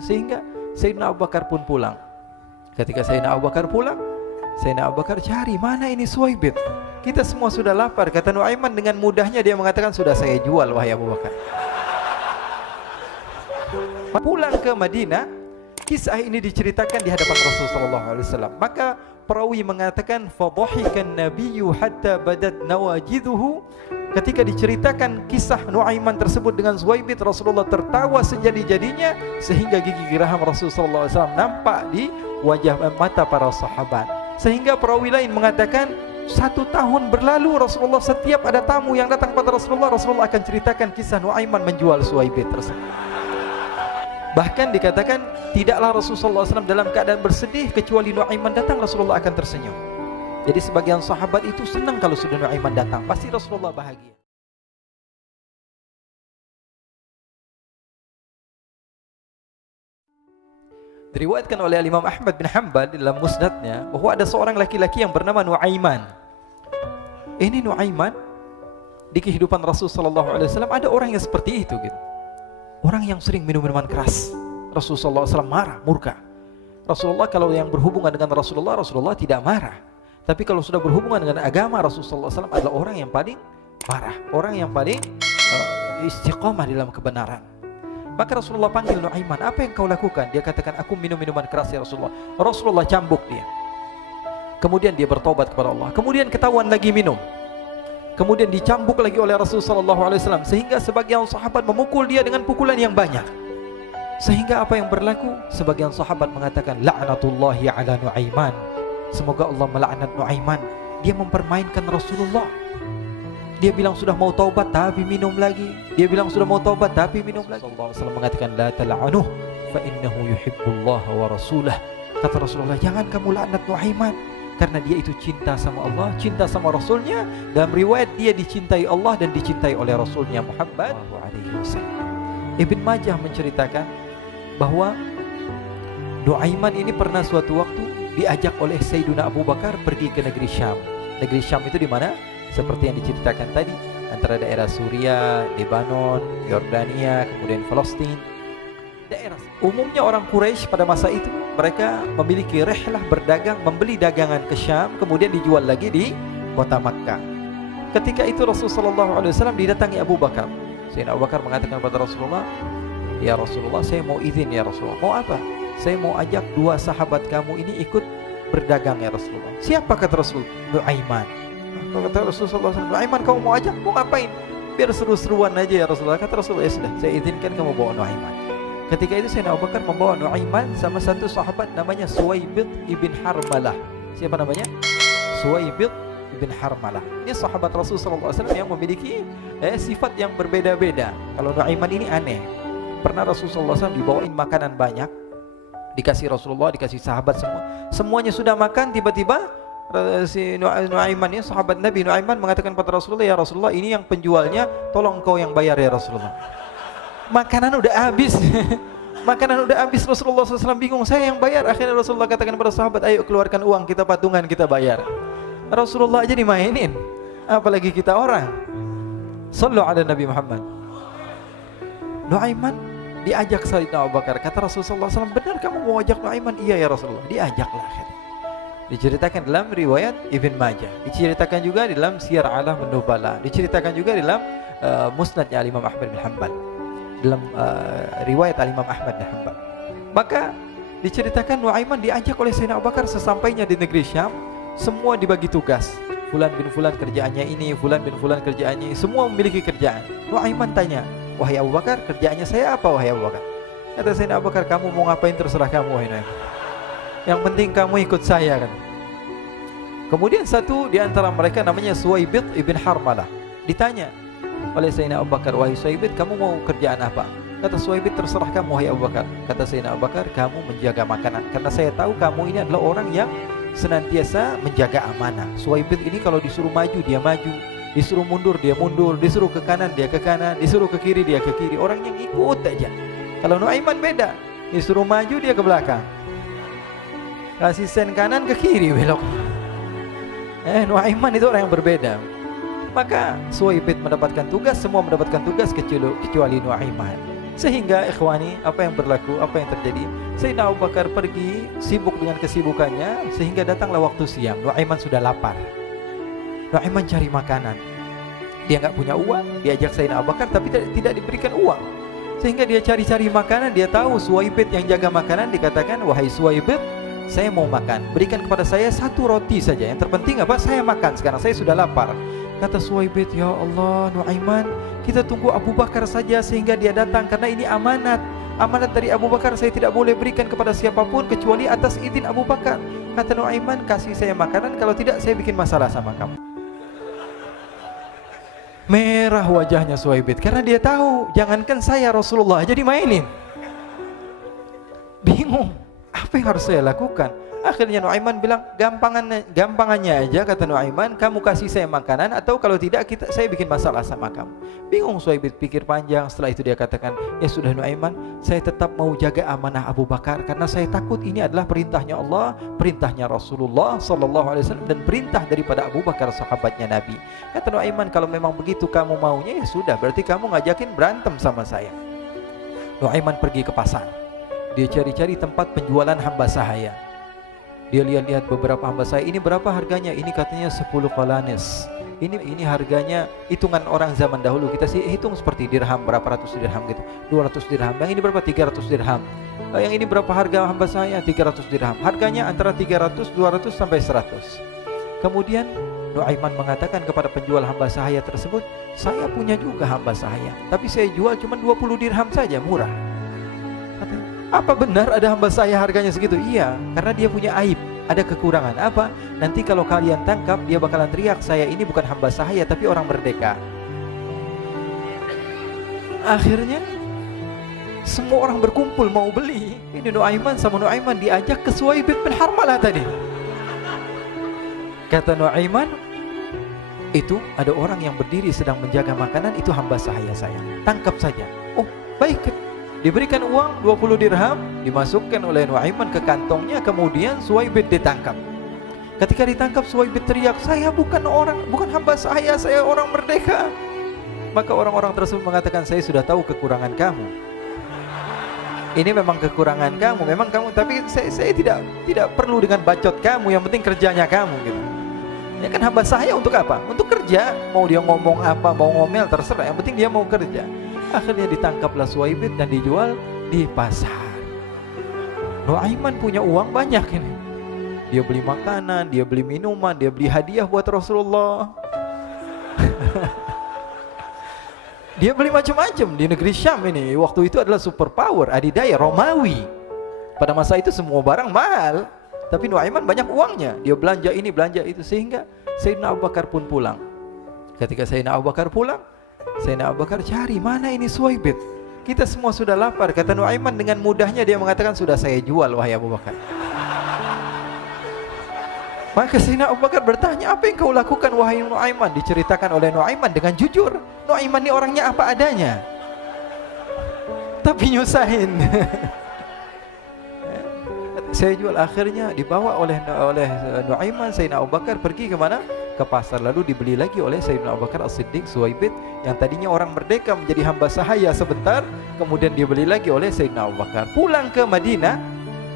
Sehingga Sayyidina Abu Bakar pun pulang. Ketika Sayyidina Abu Bakar pulang, Sayyidina Abu Bakar cari, mana ini Suwaibit? Kita semua sudah lapar. Kata Nuaiman dengan mudahnya dia mengatakan, sudah saya jual wahai Abu Bakar. Pulang ke Madinah, kisah ini diceritakan di hadapan Rasulullah SAW. Maka perawi mengatakan, fadhahikan nabiyyu hatta badat nawajiduhu. Ketika diceritakan kisah Nuaiman tersebut dengan Suwaibit, Rasulullah tertawa sejadi-jadinya sehingga gigi geraham Rasulullah SAW nampak di wajah mata para sahabat. Sehingga perawi lain mengatakan 1 tahun berlalu Rasulullah setiap ada tamu yang datang pada Rasulullah akan ceritakan kisah Nuaiman menjual Suwaibit tersebut. Bahkan dikatakan tidaklah Rasulullah SAW dalam keadaan bersedih kecuali Nuaiman datang Rasulullah akan tersenyum. Jadi sebagian sahabat itu senang kalau sudah Nuaiman datang, pasti Rasulullah bahagia. Diriwayatkan oleh Imam Ahmad bin Hanbal dalam musnadnya bahwa ada seorang laki-laki yang bernama Nuaiman. Ini Nuaiman di kehidupan Rasulullah SAW ada orang yang seperti itu gitu. Orang yang sering minum minuman keras. Rasulullah SAW marah, murka. Rasulullah kalau yang berhubungan dengan Rasulullah tidak marah. Tapi kalau sudah berhubungan dengan agama, Rasulullah SAW adalah orang yang paling marah, orang yang paling istiqamah dalam kebenaran. Maka Rasulullah panggil Nuaiman, apa yang kau lakukan? Dia katakan, aku minum minuman keras ya Rasulullah. Rasulullah cambuk dia. Kemudian dia bertobat kepada Allah. Kemudian ketahuan lagi minum. Kemudian dicambuk lagi oleh Rasulullah SAW. Sehingga sebagian sahabat memukul dia dengan pukulan yang banyak. Sehingga apa yang berlaku? Sebagian sahabat mengatakan, la'natullahi ala Nuaiman. Semoga Allah melaknat Nuaiman. Dia mempermainkan Rasulullah. Dia bilang sudah mau taubat tapi minum lagi. Dia bilang sudah mau taubat tapi minum lagi. Rasulullah SAW mengatakan, la tal'anuh fa innahu yuhibbullah wa rasulah. Kata Rasulullah, jangan kamu laknat Nuaiman, karena dia itu cinta sama Allah, cinta sama Rasulnya. Dalam riwayat dia dicintai Allah dan dicintai oleh Rasulnya Muhammad SAW. Ibn Majah menceritakan bahwa Nuaiman ini pernah suatu waktu diajak oleh Sayyidina Abu Bakar pergi ke negeri Syam. Negeri Syam itu di mana? Seperti yang diceritakan tadi, antara daerah Suriah, Lebanon, Yordania, kemudian Palestina. Daerah umumnya orang Quraisy pada masa itu mereka memiliki rihlah berdagang, membeli dagangan ke Syam, kemudian dijual lagi di kota Makkah. Ketika itu Rasulullah SAW didatangi Abu Bakar. Sayyidina Abu Bakar mengatakan kepada Rasulullah, ya Rasulullah, saya mau izin ya Rasulullah. Mau apa? Saya mau ajak 2 sahabat kamu ini ikut berdagang ya Rasulullah. Siapa kata Rasul? Nuaiman. Kata Rasulullah SAW, Nuaiman kamu mau ajak? Mau ngapain? Biar seru-seruan aja ya Rasulullah. Kata Rasulullah, ya sudah, saya izinkan kamu bawa Nuaiman. Ketika itu Sayyidina Abu Bakar membawa Nuaiman sama satu sahabat namanya Suwaibit ibn Harmalah. Siapa namanya? Suwaibit ibn Harmalah. Ini sahabat Rasulullah SAW yang memiliki sifat yang berbeda-beda. Kalau Nuaiman ini aneh. Pernah Rasulullah SAW dibawain makanan banyak, dikasih Rasulullah, dikasih sahabat semua. Semuanya sudah makan, tiba-tiba si Nuaiman ini, sahabat Nabi Nuaiman mengatakan kepada Rasulullah, ya Rasulullah, ini yang penjualnya, tolong kau yang bayar ya Rasulullah. Makanan udah habis. Makanan udah habis, Rasulullah SAW bingung, saya yang bayar. Akhirnya Rasulullah katakan kepada sahabat, ayo keluarkan uang, kita patungan, kita bayar. Rasulullah aja dimainin, apalagi kita orang. Sallu ala Nabi Muhammad. Nuaiman diajak Sayyidina Abu Bakar. Kata Rasulullah SAW, benar kamu mau ajak Nuaiman? Iya ya Rasulullah. Diajaklah akhirnya. Diceritakan dalam riwayat Ibn Majah, diceritakan juga di dalam Siyar A'lam An-Nubala, diceritakan juga di dalam musnadnya Imam Ahmad bin Hanbal, dalam riwayat Imam Ahmad bin Hanbal. Maka diceritakan Nuaiman diajak oleh Sayyidina Abu Bakar. Sesampainya di negeri Syam, semua dibagi tugas. Fulan bin Fulan kerjaannya ini, Fulan bin Fulan kerjaannya ini, semua memiliki kerjaan. Nuaiman tanya, wahai Abu Bakar, kerjaannya saya apa wahai Abu Bakar? Kata Sayyidina Abu Bakar, kamu mau ngapain terserah kamu wahai Nuaiman. Yang penting kamu ikut saya kan. Kemudian satu di antara mereka namanya Suwaibit ibn Harmalah. Ditanya oleh Sayyidina Abu Bakar, wahai Suwaibit, kamu mau kerjaan apa? Kata Suwaibit, terserah kamu wahai Abu Bakar. Kata Sayyidina Abu Bakar, kamu menjaga makanan, karena saya tahu kamu ini adalah orang yang senantiasa menjaga amanah. Suwaibit ini kalau disuruh maju dia maju, disuruh mundur dia mundur, disuruh ke kanan dia ke kanan, disuruh ke kiri dia ke kiri. Orang yang ikut aja. Kalau Nuaiman beda, disuruh maju dia ke belakang, kasih sen kanan ke kiri belok. Nuaiman itu orang yang berbeda. Maka Suwaibit mendapatkan tugas, semua mendapatkan tugas kecuali Nuaiman. Sehingga ikhwani, apa yang berlaku, apa yang terjadi? Sayyidina Abu Bakar pergi sibuk dengan kesibukannya, sehingga datanglah waktu siang. Nuaiman sudah lapar. Nuaiman cari makanan. Dia nggak punya uang, diajak Sayyidina Abu Bakar tapi tidak diberikan uang. Sehingga dia cari-cari makanan, dia tahu Suwaibit yang jaga makanan, dikatakan, wahai Suwaibit, saya mau makan, berikan kepada saya 1 roti saja. Yang terpenting apa? Saya makan sekarang, saya sudah lapar. Kata Suwaibit, ya Allah Nuaiman, kita tunggu Abu Bakar saja sehingga dia datang, karena ini amanat. Amanat dari Abu Bakar, saya tidak boleh berikan kepada siapapun kecuali atas izin Abu Bakar. Kata Nuaiman, kasih saya makanan, kalau tidak saya bikin masalah sama kamu. Merah wajahnya Suwaibit karena dia tahu, jangankan saya, Rasulullah aja dimainin. Bingung, apa yang harus saya lakukan? Akhirnya Nuaiman bilang, gampangannya aja, kata Nuaiman, kamu kasih saya makanan, atau kalau tidak saya bikin masalah sama kamu. Bingung Suwaibit, pikir panjang. Setelah itu dia katakan, ya sudah Nuaiman, saya tetap mau jaga amanah Abu Bakar, karena saya takut ini adalah perintahnya Allah, perintahnya Rasulullah SAW, dan perintah daripada Abu Bakar, sahabatnya Nabi. Kata Nuaiman, kalau memang begitu kamu maunya, ya sudah, berarti kamu ngajakin berantem sama saya. Nuaiman pergi ke pasar. Dia cari-cari tempat penjualan hamba sahaya. Dia lihat-lihat beberapa hamba sahaya. Ini berapa harganya? Ini katanya 10 qalanis. Ini harganya hitungan orang zaman dahulu. Kita sih hitung seperti dirham, berapa ratus dirham gitu. 200 dirham. Yang ini berapa? 300 dirham. Yang ini berapa harga hamba sahaya? 300 dirham. Harganya antara 300, 200 sampai 100. Kemudian Nuaiman mengatakan kepada penjual hamba sahaya tersebut, saya punya juga hamba sahaya, tapi saya jual cuma 20 dirham saja, murah. Katanya, apa benar ada hamba saya harganya segitu? Iya, karena dia punya aib, ada kekurangan. Apa? Nanti kalau kalian tangkap, dia bakalan teriak, saya ini bukan hamba sahaya tapi orang merdeka. Akhirnya semua orang berkumpul mau beli. Ini Nuaiman sama Nuaiman diajak ke Suwaibit bin Harmalah tadi. Kata Nuaiman, itu ada orang yang berdiri sedang menjaga makanan, itu hamba sahaya saya, tangkap saja. Oh baik. Diberikan uang 20 dirham, dimasukkan oleh Nuaiman ke kantongnya, kemudian Suwaibit ditangkap. Ketika ditangkap, Suwaibit teriak, saya bukan hamba saya orang merdeka. Maka orang-orang tersebut mengatakan, saya sudah tahu kekurangan kamu. Ini memang kekurangan kamu, memang kamu, tapi saya tidak perlu dengan bacot kamu, yang penting kerjanya kamu gitu. Ya kan hamba saya untuk apa? Untuk kerja, mau dia ngomong apa, mau ngomel terserah, yang penting dia mau kerja. Akhirnya ditangkaplah Suwaibit dan dijual di pasar. Nuaiman punya uang banyak ini. Dia beli makanan, dia beli minuman, dia beli hadiah buat Rasulullah. Dia beli macam-macam di negeri Syam ini. Waktu itu adalah superpower, adidaya Romawi. Pada masa itu semua barang mahal, tapi Nuaiman banyak uangnya. Dia belanja ini, belanja itu, sehingga Sayyidina Abu Bakar pun pulang. Ketika Sayyidina Abu Bakar pulang, Sayyidina Abu Bakar cari, mana ini Suwaibit? Kita semua sudah lapar. Kata Nuaiman dengan mudahnya dia mengatakan, sudah saya jual wahai Abu Bakar. Maka Sayyidina Abu Bakar bertanya, apa yang kau lakukan wahai Nuaiman? Diceritakan oleh Nuaiman dengan jujur. Nuaiman ini orangnya apa adanya, tapi nyusahin. Saya jual. Akhirnya dibawa oleh Nuaiman, Sayyidina Abu Bakar pergi kemana? Ke pasar. Lalu dibeli lagi oleh Sayyidina Abu Bakar As-Siddiq, Suwaibit yang tadinya orang merdeka menjadi hamba sahaya sebentar, kemudian dibeli lagi oleh Sayyidina Abu Bakar. Pulang ke Madinah,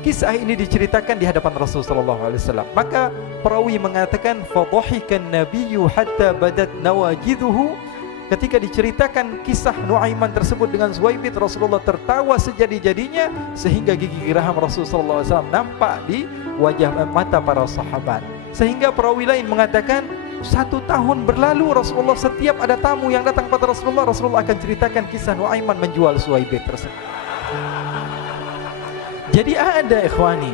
kisah ini diceritakan di hadapan Rasulullah SAW. Maka perawi mengatakan, fadhahikan nabiyyu hatta badat nawajiduhu. Ketika diceritakan kisah Nuaiman tersebut dengan Suwaibit, Rasulullah tertawa sejadi-jadinya sehingga gigi geraham Rasulullah SAW nampak di wajah mata para sahabat. Sehingga perawi lain mengatakan, 1 tahun berlalu Rasulullah, setiap ada tamu yang datang pada Rasulullah akan ceritakan kisah Nuaiman menjual Suwaibit tersebut. Jadi ada ikhwani,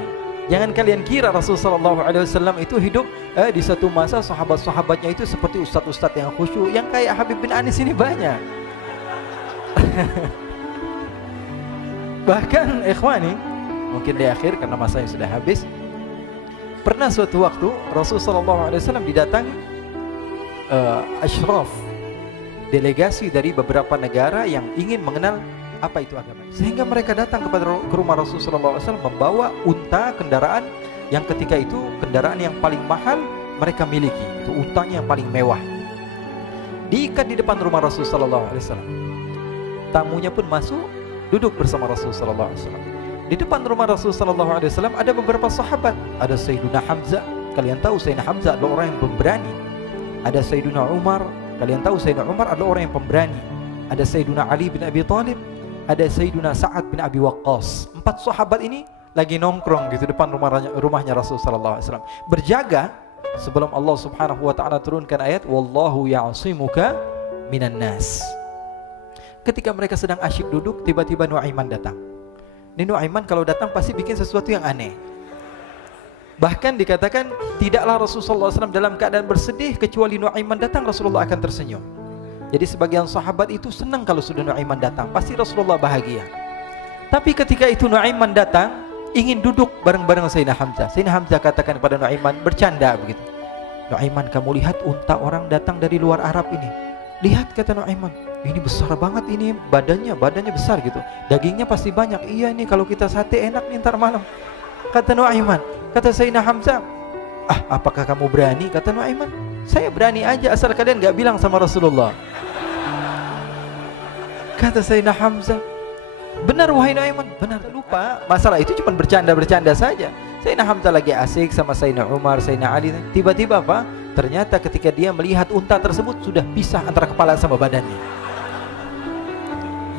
jangan kalian kira Rasulullah SAW itu hidup di satu masa sahabat-sahabatnya itu seperti ustadz-ustadz yang khusyuk, yang kayak Habib bin Anis ini banyak. Bahkan ikhwani, mungkin di akhir karena masanya sudah habis, pernah suatu waktu Rasulullah SAW didatangi asyraf, delegasi dari beberapa negara yang ingin mengenal apa itu agama, sehingga mereka datang ke rumah Rasulullah SAW membawa unta, kendaraan yang ketika itu kendaraan yang paling mahal mereka miliki, itu untanya yang paling mewah, diikat di depan rumah Rasulullah SAW. Tamunya pun masuk, duduk bersama Rasul sallallahu alaihi wasallam. Di depan rumah Rasul sallallahu alaihi wasallam ada beberapa sahabat. Ada Sayyiduna Hamzah. Kalian tahu Sayyidina Hamzah adalah orang yang pemberani. Ada Sayyiduna Umar. Kalian tahu Sayyidina Umar adalah orang yang pemberani. Ada Sayyiduna Ali bin Abi Thalib. Ada Sayyiduna Sa'ad bin Abi Waqqas. 4 sahabat ini lagi nongkrong gitu depan rumahnya Rasul sallallahu alaihi wasallam, berjaga sebelum Allah Subhanahu wa taala turunkan ayat wallahu ya'simuka minan nas. Ketika mereka sedang asyik duduk, tiba-tiba Nuaiman datang. Ini Nuaiman kalau datang pasti bikin sesuatu yang aneh. Bahkan dikatakan tidaklah Rasulullah SAW dalam keadaan bersedih, kecuali Nuaiman datang Rasulullah akan tersenyum. Jadi sebagian sahabat itu senang kalau sudah Nuaiman datang, pasti Rasulullah bahagia. Tapi ketika itu Nuaiman datang, ingin duduk bareng-bareng Sayyidina Hamzah. Sayyidina Hamzah katakan kepada Nuaiman, bercanda begitu. Nuaiman, kamu lihat unta orang datang dari luar Arab ini. Lihat, kata Nuaiman, ini besar banget ini, badannya besar gitu. Dagingnya pasti banyak. Iya, ini kalau kita sate enak nih ntar malam. Kata Nuaiman. Kata Sayyidina Hamzah, apakah kamu berani? Kata Nuaiman, saya berani aja asal kalian gak bilang sama Rasulullah. Kata Sayyidina Hamzah, benar wahai Nuaiman, benar. Lupa, masalah itu cuma bercanda-bercanda saja. Sayyidina Hamzah lagi asik sama Sayyidina Umar, Sayyidina Ali. Tiba-tiba apa? Ternyata ketika dia melihat unta tersebut sudah pisah antara kepala sama badannya.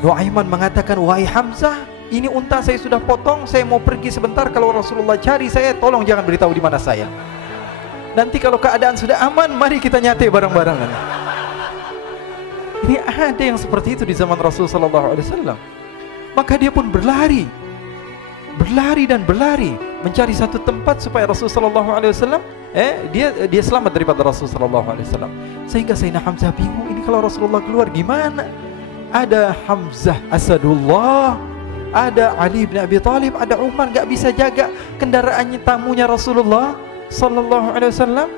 Nuaiman mengatakan, wahai Hamzah, ini unta saya sudah potong, saya mau pergi sebentar. Kalau Rasulullah cari saya, tolong jangan beritahu di mana saya. Nanti kalau keadaan sudah aman, mari kita nyate bareng-barengan. Ini ada yang seperti itu di zaman Rasul sallallahu alaihi wasallam. Maka dia pun berlari mencari satu tempat supaya Rasul sallallahu alaihi wasallam dia selamat daripada Rasul sallallahu alaihi wasallam. Sehingga Sayyidina Hamzah bingung, ini kalau Rasulullah keluar gimana? Ada Hamzah Asadullah, ada Ali bin Abi Thalib, ada Umar, gak bisa jaga kendaraannya tamunya Rasulullah sallallahu alaihi wasallam.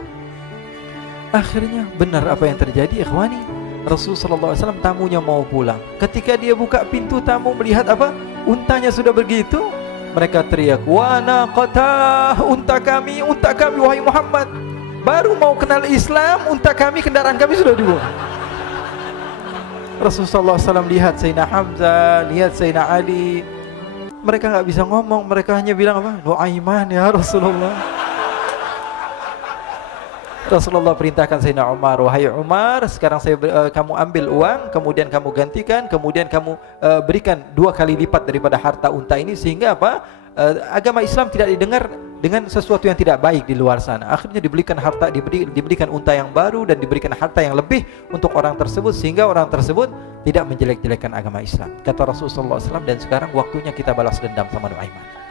Akhirnya benar apa yang terjadi, ikhwani. Rasul sallallahu alaihi wasallam tamunya mau pulang. Ketika dia buka pintu tamu melihat apa? Untanya sudah begitu. Mereka teriak, "Wa naqata, unta kami wahai Muhammad. Baru mau kenal Islam, unta kami, kendaraan kami sudah dibuang." Rasul sallallahu alaihi wasallam lihat Sayyidina Hamzah, lihat Sayyidina Ali. Mereka enggak bisa ngomong, mereka hanya bilang apa? Nuaiman ya Rasulullah. Rasulullah perintahkan Sayyidina Umar, wahai Umar, sekarang kamu ambil uang, kemudian kamu gantikan, kemudian kamu berikan 2 kali lipat daripada harta unta ini, sehingga apa? Agama Islam tidak didengar dengan sesuatu yang tidak baik di luar sana. Akhirnya diberikan harta, diberikan unta yang baru dan diberikan harta yang lebih untuk orang tersebut, sehingga orang tersebut tidak menjelek-jelekan agama Islam. Kata Rasulullah SAW, dan sekarang waktunya kita balas dendam sama Nuaiman.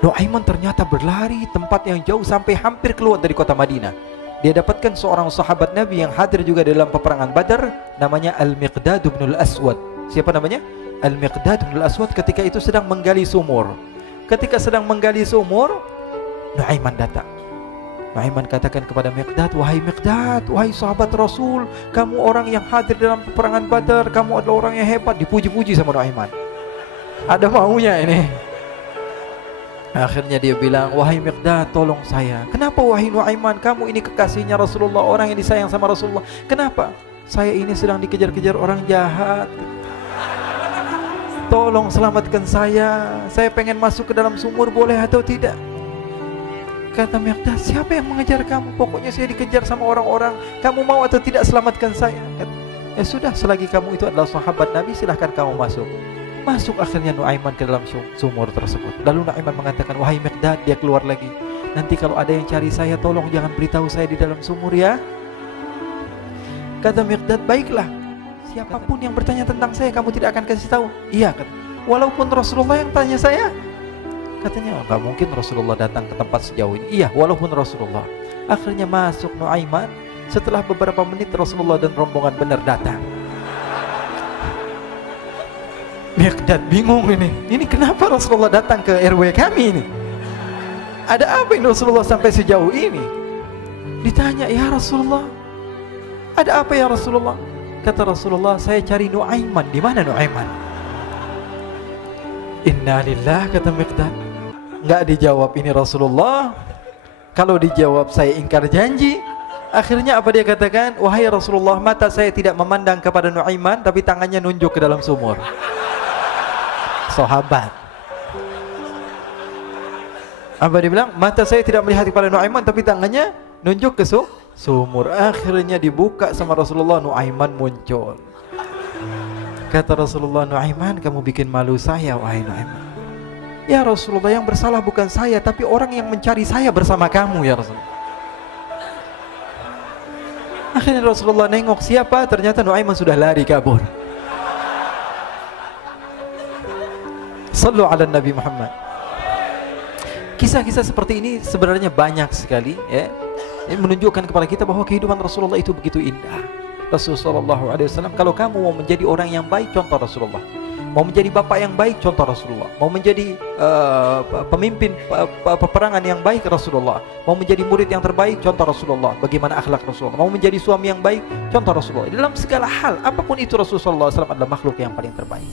Nuaiman ternyata berlari tempat yang jauh sampai hampir keluar dari kota Madinah. Dia dapatkan seorang sahabat Nabi yang hadir juga dalam peperangan Badar, namanya Al-Miqdad bin Al-Aswad. Siapa namanya? Al-Miqdad bin Al-Aswad ketika itu sedang menggali sumur. Ketika sedang menggali sumur, Nuaiman datang. Nuaiman katakan kepada Miqdad, wahai Miqdad, wahai sahabat Rasul, kamu orang yang hadir dalam peperangan Badar, kamu adalah orang yang hebat. Dipuji-puji sama Nuaiman. Ada maunya ini. Akhirnya dia bilang, wahai Miqdad, tolong saya. Kenapa wahai Nuaiman? Kamu ini kekasihnya Rasulullah, orang yang disayang sama Rasulullah. Kenapa? Saya ini sedang dikejar-kejar orang jahat. Tolong selamatkan saya. Saya pengen masuk ke dalam sumur, boleh atau tidak? Kata Miqdad, siapa yang mengejar kamu? Pokoknya saya dikejar sama orang-orang. Kamu mau atau tidak selamatkan saya? Ya sudah, selagi kamu itu adalah sahabat Nabi, silahkan kamu masuk. Masuk akhirnya Nuaiman ke dalam sumur tersebut. Lalu Nuaiman mengatakan, wahai Miqdad, dia keluar lagi. Nanti kalau ada yang cari saya, tolong jangan beritahu saya di dalam sumur ya. Kata Miqdad, baiklah. Siapapun yang bertanya tentang saya, kamu tidak akan kasih tahu. Iya, kata. Walaupun Rasulullah yang tanya saya. Katanya, enggak mungkin Rasulullah datang ke tempat sejauh ini. Iya, walaupun Rasulullah. Akhirnya masuk Nuaiman. Setelah beberapa menit Rasulullah dan rombongan benar datang. Miqdad bingung ini. Ini kenapa Rasulullah datang ke RW kami ini? Ada apa ini Rasulullah sampai sejauh ini? Ditanya, ya Rasulullah, ada apa ya Rasulullah? Kata Rasulullah, saya cari Nuaiman. Di mana Nuaiman? Innalillah, kata Miqdad. Enggak dijawab ini Rasulullah. Kalau dijawab saya ingkar janji. Akhirnya apa dia katakan? Wahai Rasulullah, mata saya tidak memandang kepada Nuaiman, tapi tangannya nunjuk ke dalam sumur. sahabat. Apa dia bilang? Mata saya tidak melihat kepada Nuaiman, tapi tangannya nunjuk ke sumur. Akhirnya dibuka sama Rasulullah, Nuaiman muncul. Kata Rasulullah, Nuaiman, kamu bikin malu saya, wahai Nuaiman. Ya Rasulullah, yang bersalah bukan saya, tapi orang yang mencari saya bersama kamu ya Rasulullah. Akhirnya Rasulullah nengok, siapa? Ternyata Nuaiman sudah lari kabur. Sallu ala Nabi Muhammad. Kisah-kisah seperti ini sebenarnya banyak sekali ya. Ini menunjukkan kepada kita bahwa kehidupan Rasulullah itu begitu indah. Rasulullah SAW, kalau kamu mau menjadi orang yang baik, contoh Rasulullah. Mau menjadi bapak yang baik, contoh Rasulullah. Mau menjadi pemimpin peperangan yang baik, Rasulullah. Mau menjadi murid yang terbaik, contoh Rasulullah. Bagaimana akhlak Rasulullah. Mau menjadi suami yang baik, contoh Rasulullah. Dalam segala hal, apapun itu, Rasulullah SAW adalah makhluk yang paling terbaik.